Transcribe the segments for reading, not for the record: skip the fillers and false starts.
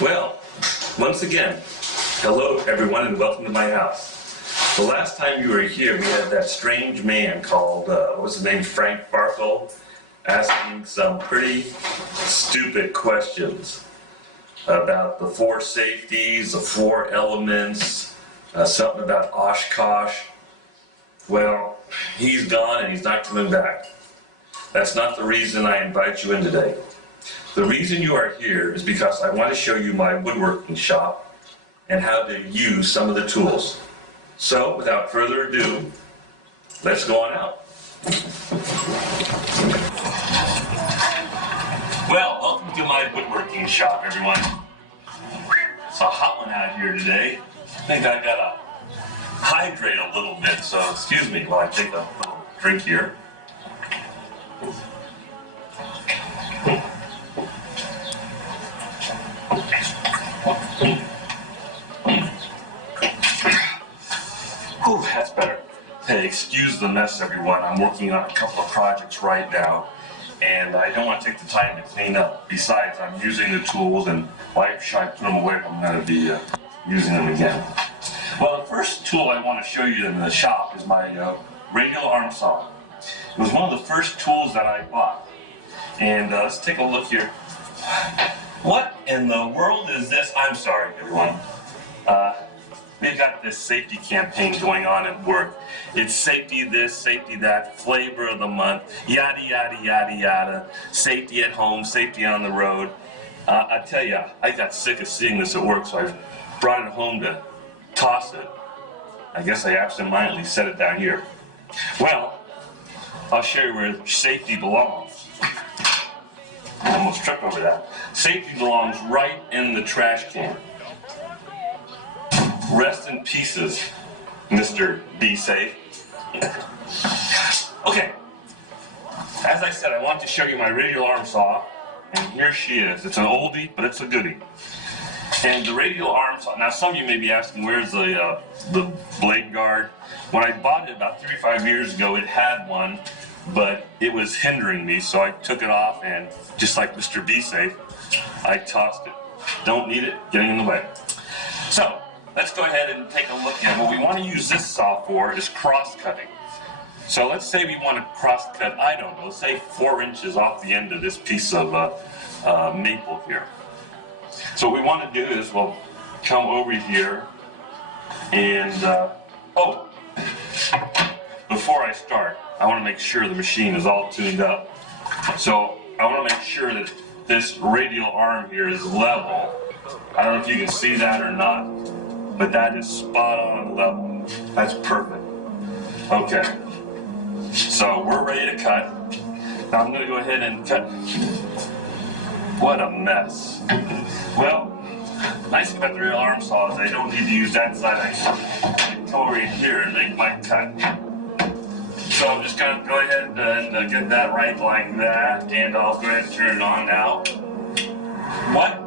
Well, once again, hello everyone and welcome to my house. The last time you were here, we had that strange man called, what was his name, Frank Barkle, asking some pretty stupid questions about the four safeties, the four elements, something about Oshkosh. Well, he's gone and he's not coming back. That's not the reason I invite you in today. The reason you are here is because I want to show you my woodworking shop and how to use some of the tools. So, without further ado, let's go on out. Well, welcome to my woodworking shop, everyone. It's a hot one out here today. I think I gotta hydrate a little bit, so excuse me while I take a little drink here. Whew, that's better. Hey, excuse the mess, everyone. I'm working on a couple of projects right now, and I don't want to take the time to clean up. Besides, I'm using the tools, and why should I put them away if I'm going to be using them again? Well, the first tool I want to show you in the shop is my radial arm saw. It was one of the first tools that I bought. And let's take a look here. What in the world is this? I'm sorry, everyone. We've got this safety campaign going on at work. It's safety this, safety that, flavor of the month, yada, yada, yada, yada. Safety at home, safety on the road. I tell you, I got sick of seeing this at work, so I brought it home to toss it. I guess I absentmindedly set it down here. Well, I'll show you where safety belongs. I almost tripped over that. Safety belongs right in the trash can. Rest in pieces, Mr. Be Safe. Okay, as I said, I want to show you my radial arm saw, and here she is. It's an oldie, but it's a goodie. And the radial arm saw, now some of you may be asking, where's the blade guard? When I bought it about 3 or 5 years ago, it had one, but it was hindering me, so I took it off, and just like Mr. Be Safe, I tossed it. Don't need it, getting in the way. So, let's go ahead and take a look at what we want to use this saw for is cross-cutting. So let's say we want to cross-cut, I don't know, say 4 inches off the end of this piece of maple here. So what we want to do is we'll come over here and, oh, before I start, I want to make sure the machine is all tuned up. So I want to make sure that this radial arm here is level. I don't know if you can see that or not, but that is spot on level. That's perfect. Okay, so we're ready to cut. Now I'm going to go ahead and cut. What a mess. Well, nice thing about the radial arm saw is I don't need to use that side. I can come over here and make my cut. So I'm just going to go ahead and get that right like that, and I'll go ahead and turn it on now. What?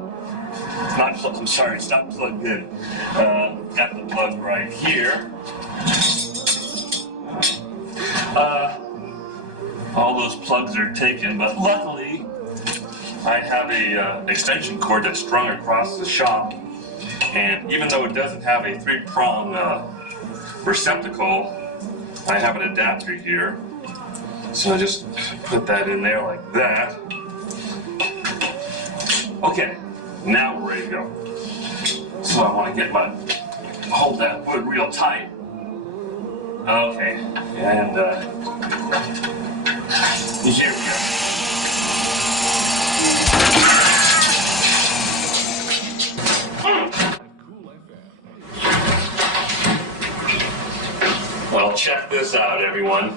Not plugged, I'm sorry, it's not plugged in. Got the plug right here. All those plugs are taken, but luckily I have a extension cord that's strung across the shop, and even though it doesn't have a 3-prong receptacle, I have an adapter here. So I just put that in there like that. Okay. Now we're ready to go. So I want to get hold that wood real tight. Okay, and here we go. Well, check this out, everyone.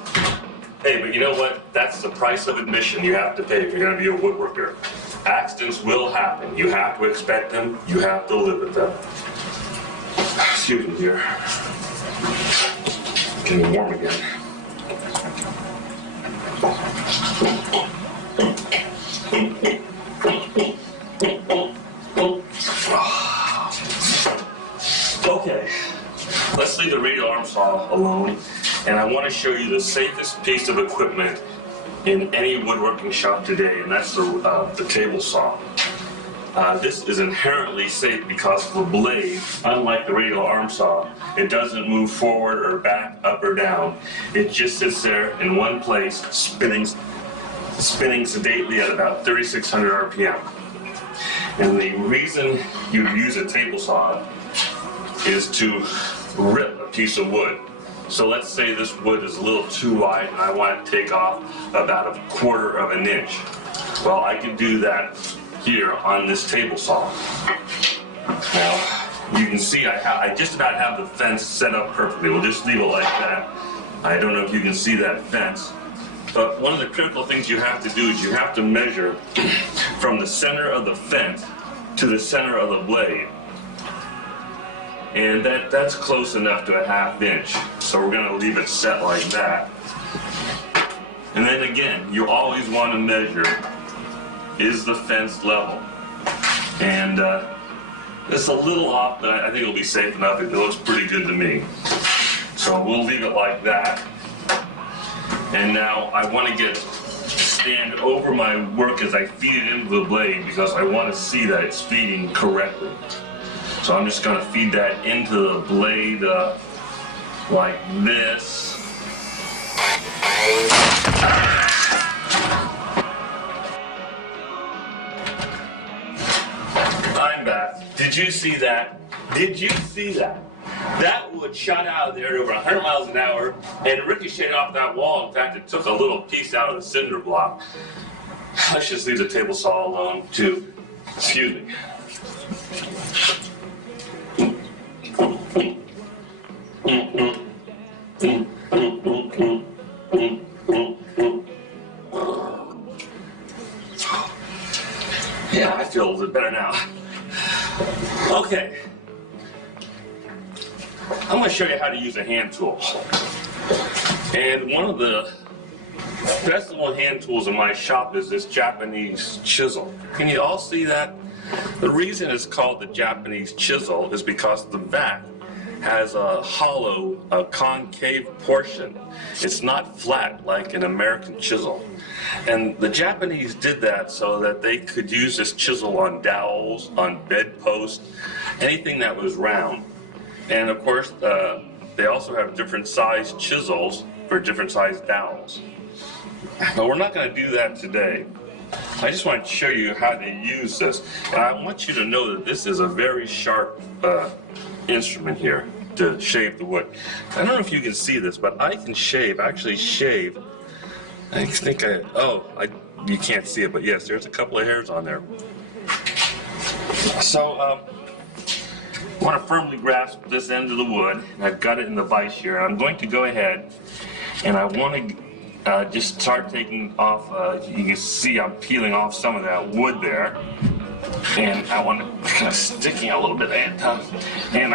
Hey, but you know what? That's the price of admission you have to pay if you're going to be a woodworker. Accidents will happen. You have to expect them. You have to live with them. Excuse me here. Getting warm again. Okay, let's leave the radial arm saw alone, and I want to show you the safest piece of equipment in any woodworking shop today, and that's the table saw. This is inherently safe because the blade, unlike the radial arm saw, it doesn't move forward or back, up or down. It just sits there in one place, spinning sedately at about 3,600 RPM. And the reason you use a table saw is to rip a piece of wood. So let's say this wood is a little too wide and I want to take off about 1/4 of an inch. Well, I can do that here on this table saw. Now, you can see I just about have the fence set up perfectly. We'll just leave it like that. I don't know if you can see that fence. But one of the critical things you have to do is you have to measure from the center of the fence to the center of the blade. And that's close enough to 1/2 inch. So we're gonna leave it set like that. And then again, you always want to measure, is the fence level? And it's a little off, but I think it'll be safe enough. It looks pretty good to me. So we'll leave it like that. And now I want to stand over my work as I feed it into the blade because I want to see that it's feeding correctly. So I'm just going to feed that into the blade like this. I'm back. Did you see that? Did you see that? That wood shot out of there at over 100 miles an hour and ricocheted off that wall. In fact, it took a little piece out of the cinder block. Let's just leave the table saw alone, too. Excuse me. Yeah, I feel a little bit better now. Okay. I'm going to show you how to use a hand tool. And one of the best little hand tools in my shop is this Japanese chisel. Can you all see that? The reason it's called the Japanese chisel is because the back has a hollow, a concave portion. It's not flat like an American chisel. And the Japanese did that so that they could use this chisel on dowels, on bedposts, anything that was round. And of course, they also have different size chisels for different size dowels. But we're not going to do that today. I just want to show you how to use this. And I want you to know that this is a very sharp instrument here to shave the wood. I don't know if you can see this, but I can actually shave. I think you can't see it, but yes, there's a couple of hairs on there. So, I want to firmly grasp this end of the wood, and I've got it in the vise here. I'm going to go ahead, and I want to just start taking off, you can see I'm peeling off some of that wood there, and I want to kind of sticking out a little bit at the end. And